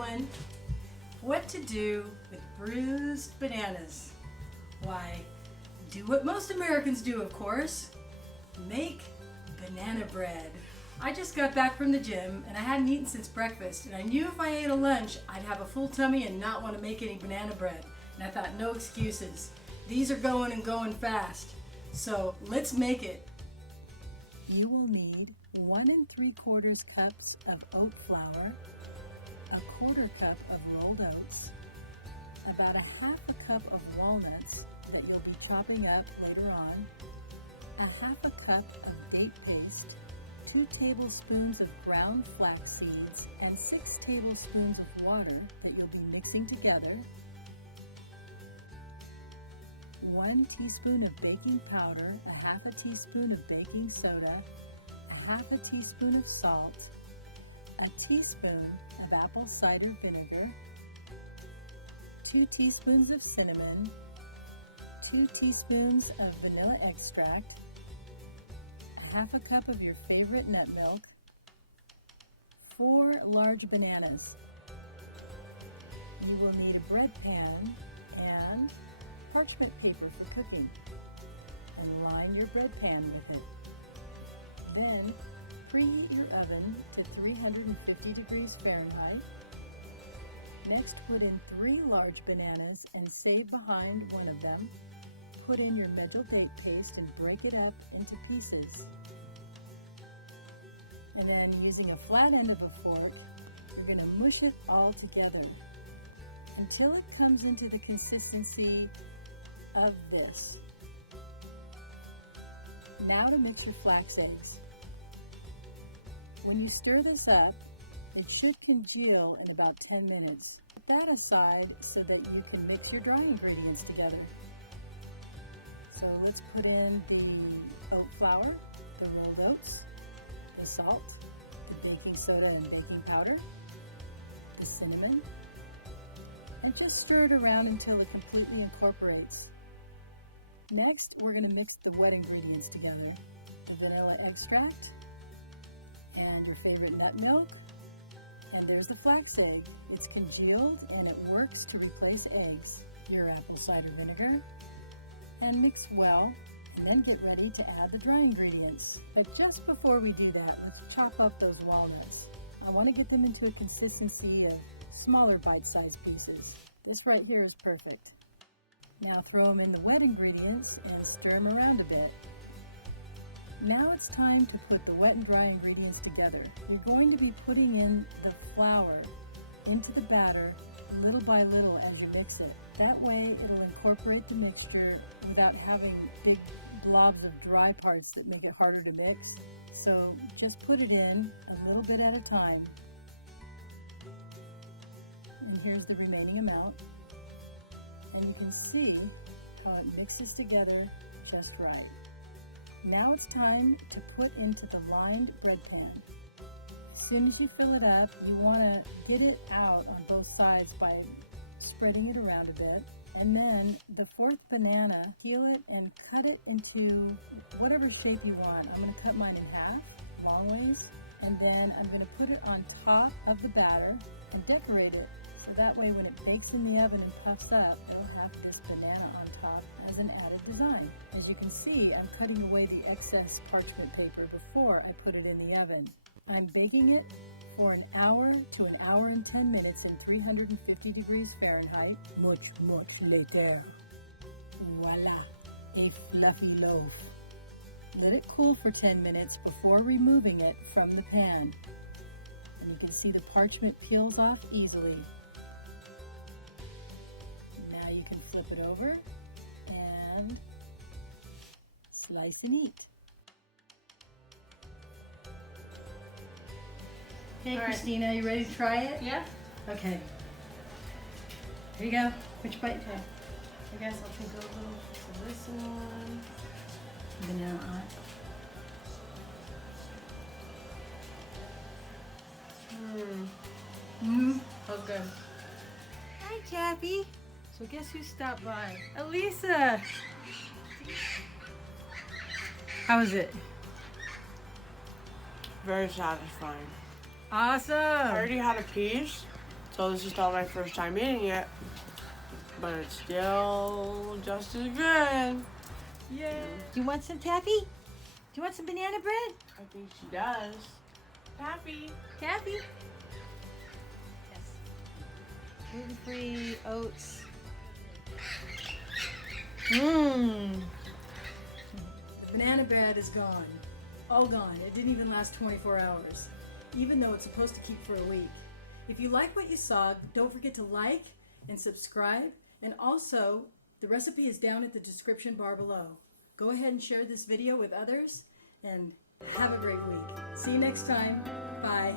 everyone. What to do with bruised bananas? Why, do what most Americans do, of course. Make banana bread. I just got back from the gym and I hadn't eaten since breakfast, and I knew if I ate a lunch I'd have a full tummy and not want to make any banana bread. And I thought, no excuses. These are going and going fast. So let's make it. You will need 1 3/4 cups of oat flour, 1/4 cup of rolled oats, about 1/2 cup of walnuts that you'll be chopping up later on, 1/2 cup of date paste, 2 tablespoons of ground flax seeds, and 6 tablespoons of water that you'll be mixing together, 1 teaspoon of baking powder, 1/2 teaspoon of baking soda, 1/2 teaspoon of salt, a teaspoon of apple cider vinegar, 2 teaspoons of cinnamon, 2 teaspoons of vanilla extract, 1/2 cup of your favorite nut milk, 4 large bananas. You will need a bread pan and parchment paper for cooking, and line your bread pan with it. Then preheat your oven to 350 degrees Fahrenheit. Next, put in 3 large bananas and save behind one of them. Put in your Medjool date paste and break it up into pieces. And then, using a flat end of a fork, you're going to mush it all together until it comes into the consistency of this. Now to mix your flax eggs. When you stir this up, it should congeal in about 10 minutes. Put that aside so that you can mix your dry ingredients together. So let's put in the oat flour, the rolled oats, the salt, the baking soda and baking powder, the cinnamon, and just stir it around until it completely incorporates. Next, we're going to mix the wet ingredients together. The vanilla extract, and your favorite nut milk, and there's the flax egg. It's congealed and it works to replace eggs. Your apple cider vinegar, and mix well, and then get ready to add the dry ingredients. But just before we do that, let's chop up those walnuts. I want to get them into a consistency of smaller bite-sized pieces. This right here is perfect. Now throw them in the wet ingredients and stir them around a bit. Now it's time to put the wet and dry ingredients together. You're going to be putting in the flour into the batter little by little as you mix it. That way it'll incorporate the mixture without having big blobs of dry parts that make it harder to mix. So just put it in a little bit at a time. And here's the remaining amount. And you can see how it mixes together just right. Now it's time to put into the lined bread pan. As soon as you fill it up, you want to get it out on both sides by spreading it around a bit. And then the 4th banana, peel it and cut it into whatever shape you want. I'm going to cut mine in half, long ways, and then I'm going to put it on top of the batter and decorate it. So that way when it bakes in the oven and puffs up, it'll have this banana on top as an added design. As you can see, I'm cutting away the excess parchment paper before I put it in the oven. I'm baking it for an hour to an hour and 10 minutes in 350 degrees Fahrenheit. Much later. Voila, a fluffy loaf. Let it cool for 10 minutes before removing it from the pan. And you can see the parchment peels off easily. Now you can flip it over and slice and eat. Hey, all Christina, right. You ready to try it? Yeah. Okay. Here you go. Which bite? Okay. I guess I'll take a little piece of this one. Vanilla on it. That was good. Hi, Chappy. So guess who stopped by? Elisa. How is it? Very satisfying. Awesome. I already had a piece, So this is not my first time eating it, but it's still just as good. Yay! Do you want some taffy? Do you want some banana bread? I think she does. Taffy. Taffy? Yes. Gluten-free oats. Mmm. The banana bread is gone. All gone. It didn't even last 24 hours, even though it's supposed to keep for a week. If you like what you saw, don't forget to like and subscribe. And also, the recipe is down at the description bar below. Go ahead and share this video with others, and have a great week. See you next time. Bye.